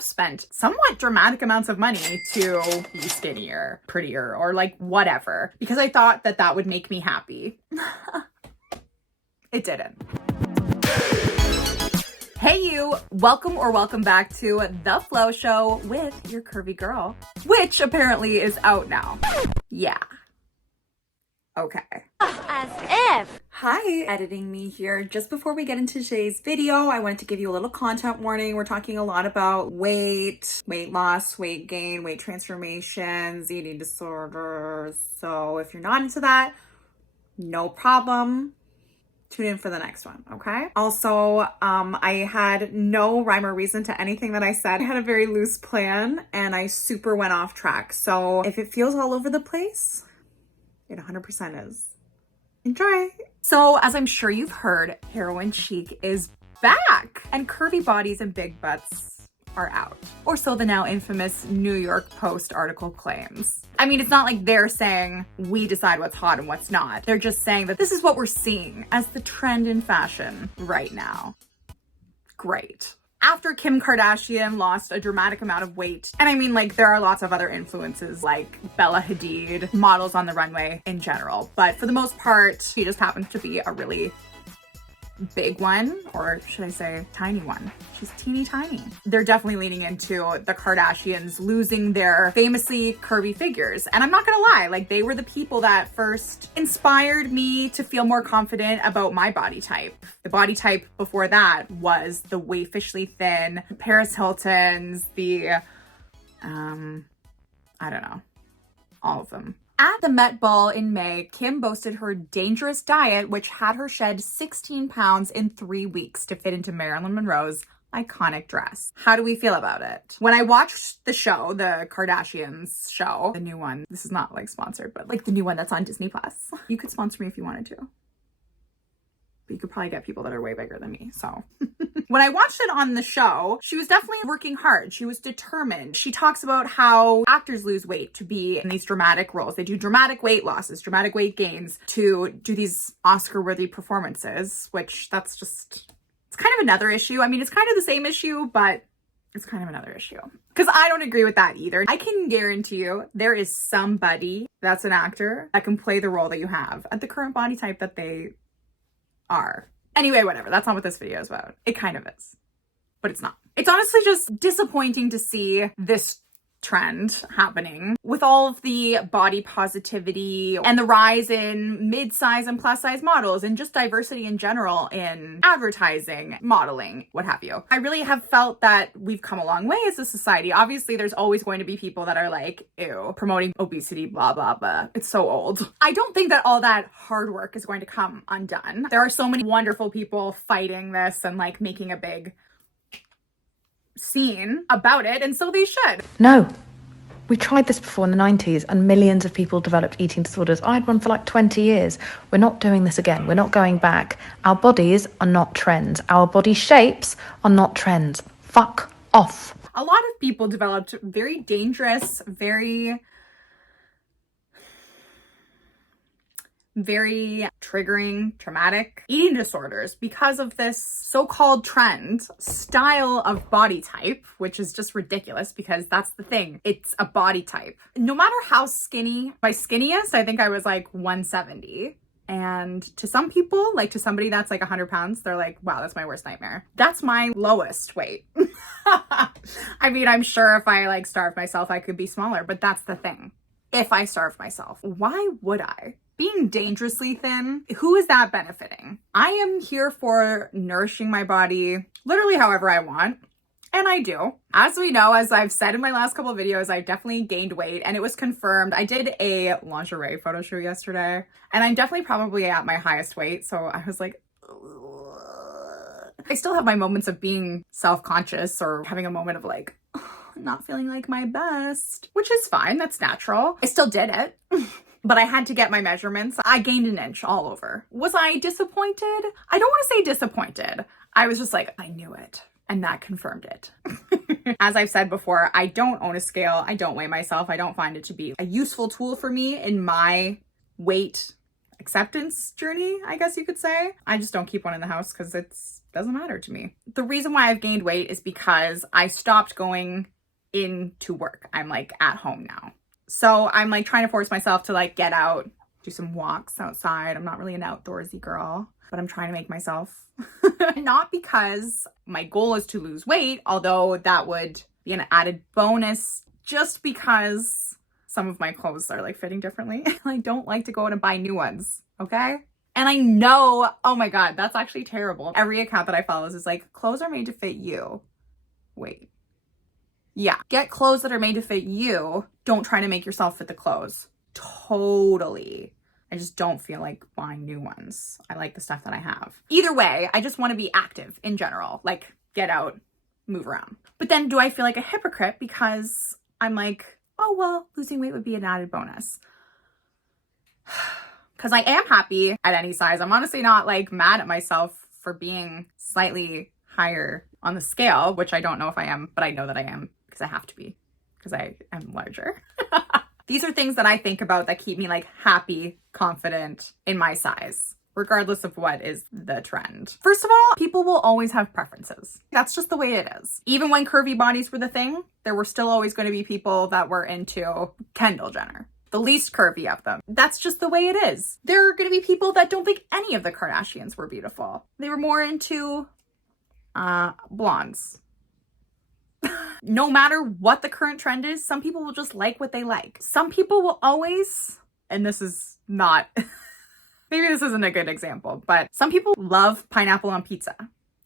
have spent somewhat dramatic amounts of money to be skinnier, prettier, or like whatever, because I thought that that would make me happy. It didn't. Hey you, welcome back to The Flo Show with your curvy girl, which apparently is out now. Yeah. Okay. As if. Hi, editing me here. Just before we get into today's video, I wanted to give you a little content warning. We're talking a lot about weight loss, weight gain, weight transformations, eating disorders. So if you're not into that, no problem. Tune in for the next one, okay? Also, I had no rhyme or reason to anything that I said. I had a very loose plan and I super went off track. So if it feels all over the place, it 100% is. Enjoy. So as I'm sure you've heard, Heroine Chic is back and curvy bodies and big butts are out. Or so the now infamous New York Post article claims. I mean, it's not like they're saying we decide what's hot and what's not. They're just saying that this is what we're seeing as the trend in fashion right now. Great. After Kim Kardashian lost a dramatic amount of weight, and I mean, like, there are lots of other influences like Bella Hadid, models on the runway in general, but for the most part, she just happens to be a really big one, or should I say tiny one. She's teeny tiny. They're definitely leaning into the Kardashians losing their famously curvy figures. And I'm not gonna lie, like, they were the people that first inspired me to feel more confident about my body type. The body type before that was the waifishly thin, Paris Hilton's, the, I don't know, all of them. At the Met Ball in May, Kim boasted her dangerous diet, which had her shed 16 pounds in 3 weeks to fit into Marilyn Monroe's iconic dress. How do we feel about it? When I watched the show, the Kardashians show, the new one, this is not like sponsored, but like the new one that's on Disney Plus. You could sponsor me if you wanted to. But you could probably get people that are way bigger than me, so. When I watched it on the show, she was definitely working hard. She was determined. She talks about how actors lose weight to be in these dramatic roles. They do dramatic weight losses, dramatic weight gains to do these Oscar-worthy performances, which that's just, it's kind of another issue. I mean, it's kind of the same issue, but it's kind of another issue. Because I don't agree with that either. I can guarantee you there is somebody that's an actor that can play the role that you have at the current body type that they are. Anyway, whatever. That's not what this video is about. It kind of is, but it's not. It's honestly just disappointing to see this trend happening with all of the body positivity and the rise in mid-size and plus-size models and just diversity in general in advertising, modeling, what have you. I really have felt that we've come a long way as a society. Obviously, there's always going to be people that are like, ew, promoting obesity, blah, blah, blah. It's so old. I don't think that all that hard work is going to come undone. There are so many wonderful people fighting this and like making a big scene about it, and so they should. No. We tried this before in the 90s and millions of people developed eating disorders. I had one for like 20 years. We're not doing this again. We're not going back. Our bodies are not trends. Our body shapes are not trends. Fuck off. A lot of people developed very dangerous, very triggering, traumatic eating disorders because of this so-called trend style of body type, which is just ridiculous because that's the thing. It's a body type. No matter how skinny, my skinniest, I think I was like 170. And to some people, like to somebody that's like 100 pounds, they're like, wow, that's my worst nightmare. That's my lowest weight. I mean, I'm sure if I like starved myself, I could be smaller, but that's the thing. If I starved myself, why would I? Being dangerously thin, who is that benefiting? I am here for nourishing my body literally however I want. And I do. As we know, as I've said in my last couple of videos, I've definitely gained weight and it was confirmed. I did a lingerie photo shoot yesterday and I'm definitely probably at my highest weight. So I was like, ugh. I still have my moments of being self-conscious or having a moment of like, not feeling like my best, which is fine. That's natural. I still did it. But I had to get my measurements. I gained an inch all over. Was I disappointed? I don't want to say disappointed. I was just like, I knew it. And that confirmed it. As I've said before, I don't own a scale. I don't weigh myself. I don't find it to be a useful tool for me in my weight acceptance journey, I guess you could say. I just don't keep one in the house because it's doesn't matter to me. The reason why I've gained weight is because I stopped going into work. I'm like at home now. So I'm like trying to force myself to like get out, do some walks outside. I'm not really an outdoorsy girl, but I'm trying to make myself. Not because my goal is to lose weight, although that would be an added bonus, just because some of my clothes are like fitting differently. I don't like to go out and buy new ones, okay? And I know, oh my God, that's actually terrible. Every account that I follow is like, clothes are made to fit you. Wait. Yeah, get clothes that are made to fit you. Don't try to make yourself fit the clothes. Totally. I just don't feel like buying new ones. I like the stuff that I have. Either way, I just want to be active in general. Like, get out, move around. But then do I feel like a hypocrite because I'm like, oh, well, losing weight would be an added bonus? Because I am happy at any size. I'm honestly not like mad at myself for being slightly higher on the scale, which I don't know if I am, but I know that I am because I have to be, because I am larger. These are things that I think about that keep me like happy, confident in my size, regardless of what is the trend. First of all, people will always have preferences. That's just the way it is. Even when curvy bodies were the thing, there were still always going to be people that were into Kendall Jenner, the least curvy of them. That's just the way it is. There are going to be people that don't think any of the Kardashians were beautiful. They were more into blondes. No matter what the current trend is, some people will just like what they like. Some people will always, and this is not, maybe this isn't a good example, but some people love pineapple on pizza.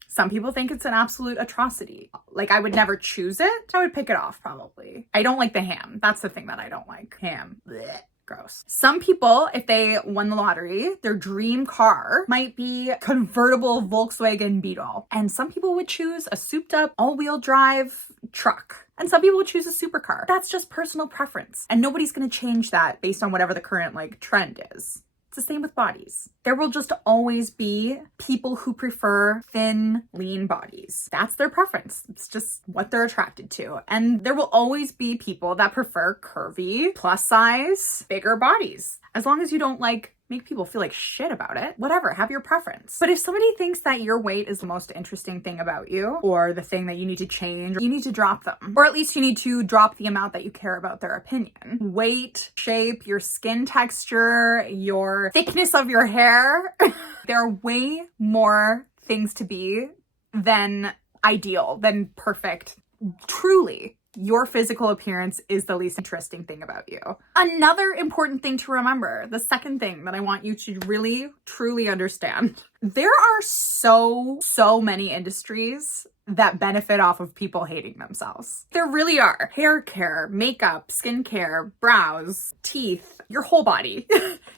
Some people think it's an absolute atrocity. Like, I would never choose it. I would pick it off probably. I don't like the ham. That's the thing that I don't like. Ham. Blech. Gross. Some people, if they won the lottery, their dream car might be convertible Volkswagen Beetle. And some people would choose a souped up all-wheel drive truck. And some people would choose a supercar. That's just personal preference. And nobody's gonna change that based on whatever the current like trend is. It's the same with bodies. There will just always be people who prefer thin, lean bodies. That's their preference. It's just what they're attracted to. And there will always be people that prefer curvy, plus size, bigger bodies. As long as you don't like make people feel like shit about it, whatever, have your preference. But if somebody thinks that your weight is the most interesting thing about you, or the thing that you need to change, you need to drop them. Or at least you need to drop the amount that you care about their opinion. Weight, shape, your skin texture, your thickness of your hair. There are way more things to be than ideal, than perfect. Truly. Your physical appearance is the least interesting thing about you. Another important thing to remember, the second thing that I want you to really, truly understand, there are so many industries that benefit off of people hating themselves. There really are. Hair care, makeup, skincare, brows, teeth, your whole body.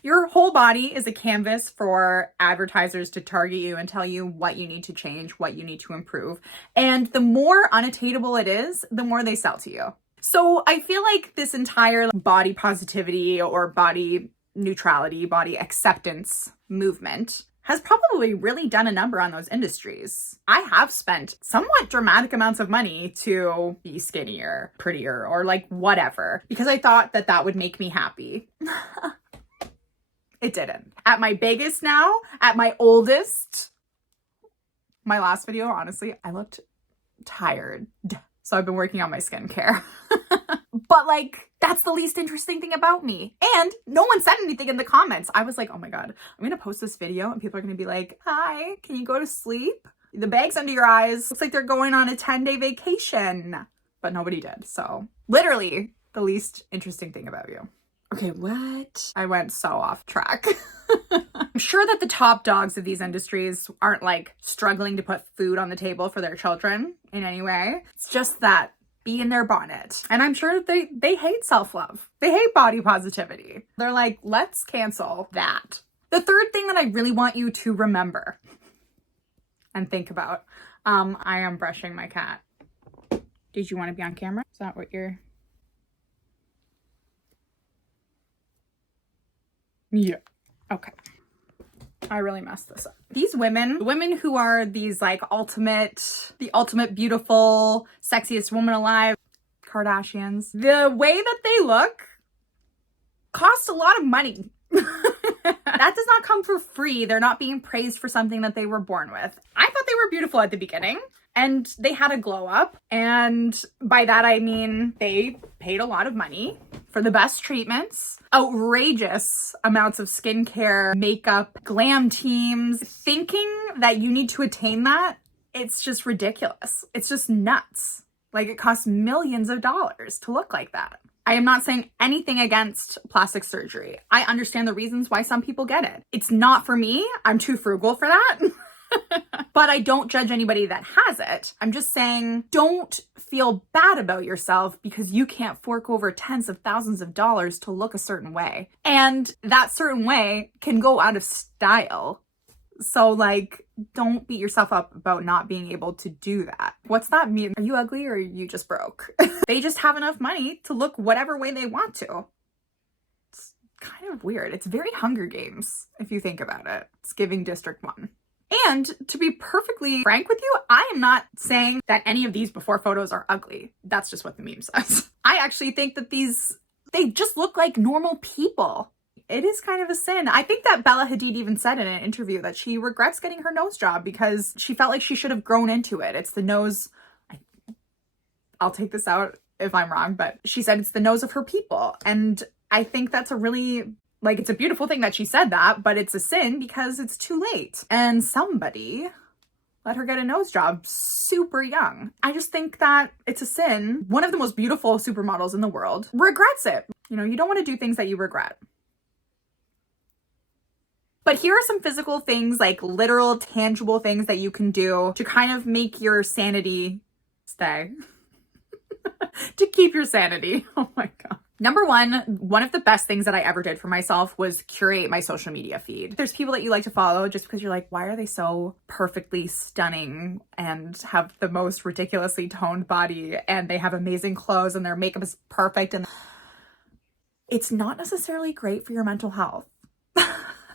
Your whole body is a canvas for advertisers to target you and tell you what you need to change, what you need to improve. And the more unattainable it is, the more they sell to you. So I feel like this entire body positivity or body neutrality, body acceptance movement has probably really done a number on those industries. I have spent somewhat dramatic amounts of money to be skinnier, prettier, or like whatever, because I thought that that would make me happy. It didn't. At my biggest now, at my oldest, my last video, honestly, I looked tired. So I've been working on my skincare. But like, that's the least interesting thing about me. And no one said anything in the comments. I was like, oh my God, I'm gonna post this video and people are gonna be like, hi, can you go to sleep? The bags under your eyes, looks like they're going on a 10-day vacation. But nobody did. So literally the least interesting thing about you. Okay, what? I went so off track. I'm sure that the top dogs of these industries aren't like struggling to put food on the table for their children in any way. It's just that be in their bonnet. And I'm sure that they hate self-love. They hate body positivity. They're like, let's cancel that. The third thing that I really want you to remember and think about, I am brushing my cat. Did you want to be on camera? Is that what you're... Yeah. Okay. I really messed this up. These women, the women who are these like the ultimate beautiful, sexiest woman alive, Kardashians, the way that they look cost a lot of money. That does not come for free. They're not being praised for something that they were born with. I thought they were beautiful at the beginning and they had a glow up. And by that, I mean, they paid a lot of money for the best treatments, outrageous amounts of skincare, makeup, glam teams. Thinking that you need to attain that, it's just ridiculous. It's just nuts. Like, it costs millions of dollars to look like that. I am not saying anything against plastic surgery. I understand the reasons why some people get it. It's not for me. I'm too frugal for that. But I don't judge anybody that has it. I'm just saying, don't feel bad about yourself because you can't fork over tens of thousands of dollars to look a certain way. And that certain way can go out of style. So, like, don't beat yourself up about not being able to do that. What's that mean? Are you ugly or are you just broke? They just have enough money to look whatever way they want to. It's kind of weird. It's very Hunger Games, if you think about it. It's giving District 1. And to be perfectly frank with you, I am not saying that any of these before photos are ugly. That's just what the meme says. I actually think that they just look like normal people. It is kind of a sin. I think that Bella Hadid even said in an interview that she regrets getting her nose job because she felt like she should have grown into it. It's the nose. I'll take this out if I'm wrong, but she said it's the nose of her people. And I think that's a really, like, it's a beautiful thing that she said that, but it's a sin because it's too late. And somebody let her get a nose job super young. I just think that it's a sin. One of the most beautiful supermodels in the world regrets it. You know, you don't want to do things that you regret. But here are some physical things, like literal, tangible things that you can do to kind of make your sanity stay. To keep your sanity. Oh my God. Number one of the best things that I ever did for myself was curate my social media feed. There's people that you like to follow just because you're like, why are they so perfectly stunning and have the most ridiculously toned body and they have amazing clothes and their makeup is perfect? And it's not necessarily great for your mental health.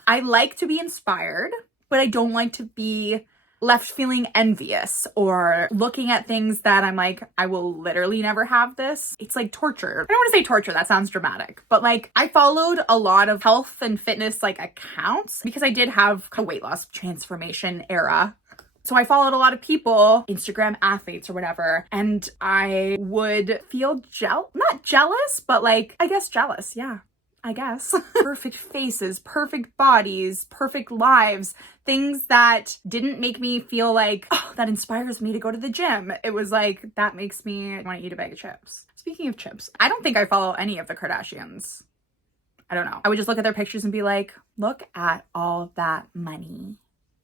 I like to be inspired, but I don't like to be left feeling envious or looking at things that I'm like, I will literally never have this. It's like torture. I don't want to say torture, that sounds dramatic, but like I followed a lot of health and fitness like accounts because I did have a weight loss transformation era. So I followed a lot of people, Instagram athletes or whatever, and I would feel not jealous, but like, I guess jealous. Yeah. I guess. Perfect faces, perfect bodies, perfect lives, things that didn't make me feel like, oh, that inspires me to go to the gym. It was like, that makes me want to eat a bag of chips. Speaking of chips, I don't think I follow any of the Kardashians. I don't know. I would just look at their pictures and be like, look at all that money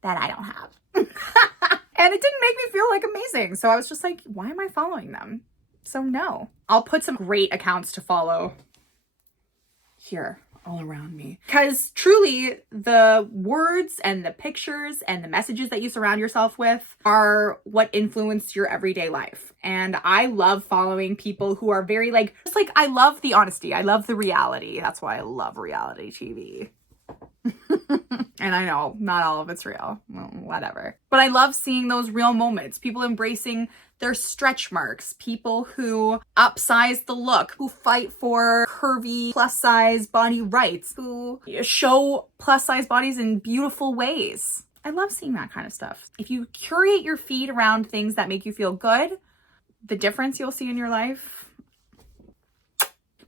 that I don't have. And it didn't make me feel like amazing. So I was just like, why am I following them? So no. I'll put some great accounts to follow here all around me, because truly the words and the pictures and the messages that you surround yourself with are what influence your everyday life. And I love following people who are very like, just like, I love the honesty, I love the reality. That's why I love reality TV. And I know not all of it's real, well, whatever, but I love seeing those real moments, people embracing their stretch marks, people who upsize the look, who fight for curvy plus size body rights, who show plus size bodies in beautiful ways. I love seeing that kind of stuff. If you curate your feed around things that make you feel good, the difference you'll see in your life.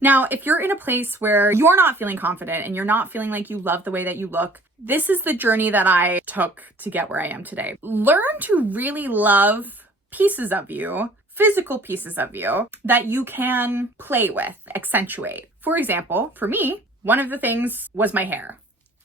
Now, if you're in a place where you're not feeling confident and you're not feeling like you love the way that you look, this is the journey that I took to get where I am today. Learn to really love pieces of you, physical pieces of you that you can play with, accentuate. For example, for me, one of the things was my hair.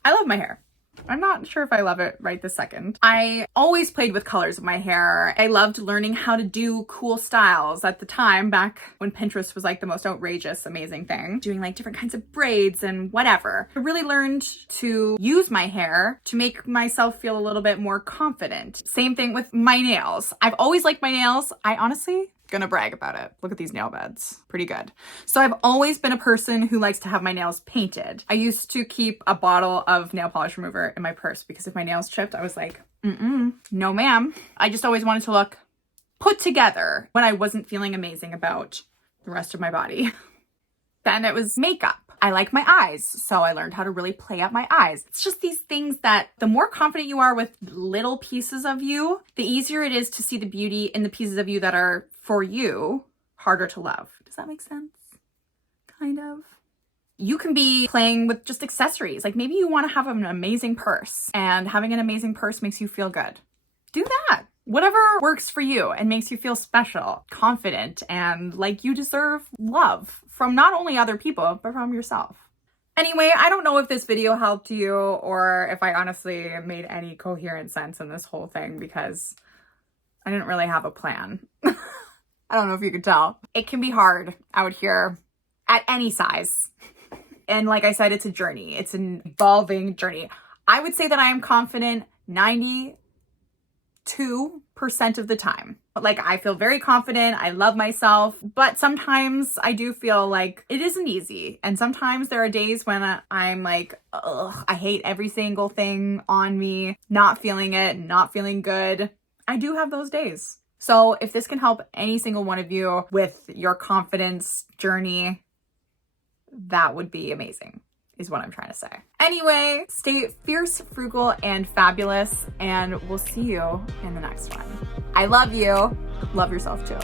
I love my hair. I'm not sure if I love it right this second. I always played with colors of my hair. I loved learning how to do cool styles at the time, back when Pinterest was like the most outrageous, amazing thing. Doing like different kinds of braids and whatever. I really learned to use my hair to make myself feel a little bit more confident. Same thing with my nails. I've always liked my nails. I honestly gonna brag about it. Look at these nail beds. Pretty good. So I've always been a person who likes to have my nails painted. I used to keep a bottle of nail polish remover in my purse because if my nails chipped, I was like, no ma'am. I just always wanted to look put together when I wasn't feeling amazing about the rest of my body. Then it was makeup. I like my eyes, so I learned how to really play up my eyes. It's just these things that the more confident you are with little pieces of you, the easier it is to see the beauty in the pieces of you that are, for you, harder to love. Does that make sense? Kind of. You can be playing with just accessories. Like maybe you want to have an amazing purse, and having an amazing purse makes you feel good. Do that. Whatever works for you and makes you feel special, confident, and like you deserve love from not only other people, but from yourself. Anyway, I don't know if this video helped you or if I honestly made any coherent sense in this whole thing because I didn't really have a plan. I don't know if you could tell. It can be hard out here at any size. And like I said, it's a journey. It's an evolving journey. I would say that I am confident 92% of the time. Like I feel very confident. I love myself, but sometimes I do feel like it isn't easy. And sometimes there are days when I'm like, ugh, I hate every single thing on me, not feeling it, not feeling good. I do have those days. So if this can help any single one of you with your confidence journey, that would be amazing, is what I'm trying to say. Anyway, stay fierce, frugal, and fabulous, and we'll see you in the next one. I love you. Love yourself too.